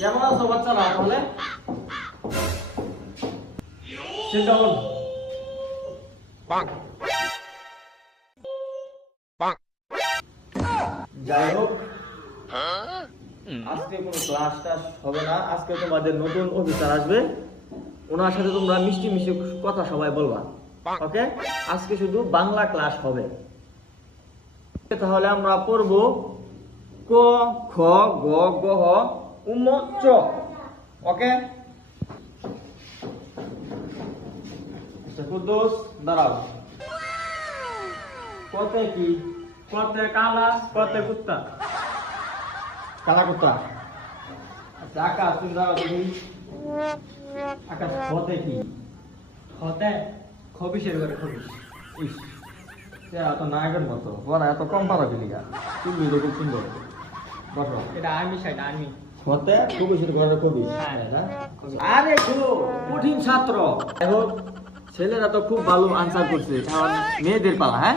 কেমন আছো বাচ্চারা? তাহলে sit down. যাই হোক, আজকে কোনো ক্লাস টাস হবে না। আজকে তোমাদের নতুন অফিসার আসবে, ওনার সাথে তোমরা মিষ্টি মিষ্টি কথা সবাই বলবা। ওকে, আজকে শুধু বাংলা ক্লাস হবে। তাহলে আমরা পড়ব ক, খ, গ, গ, উম, চ। ওকে, কুদ্দুস দাঁড়াও। কতে কি? কতে কালা, কতে কুত্তা। কালা কুত্তা। আচ্ছা আকাশ, তুমি দাঁড়াও। তুমি আকাশ, কতে কি? হতে খবিসের ঘরে খবিস। ইস, এত নায়কের মতো বলা, এত কম পারো কিলিগা। তুমি খুব সুন্দর। বসো। এটা আর্মি সাইড, আর্মি। হতে কবিশের ঘরে কবি। হ্যাঁ। আরে খুব কঠিন ছাত্র। এখন ছেলেরা তো খুব ভালো আনসার করছে, কারণ মেয়েদের পালা। হ্যাঁ,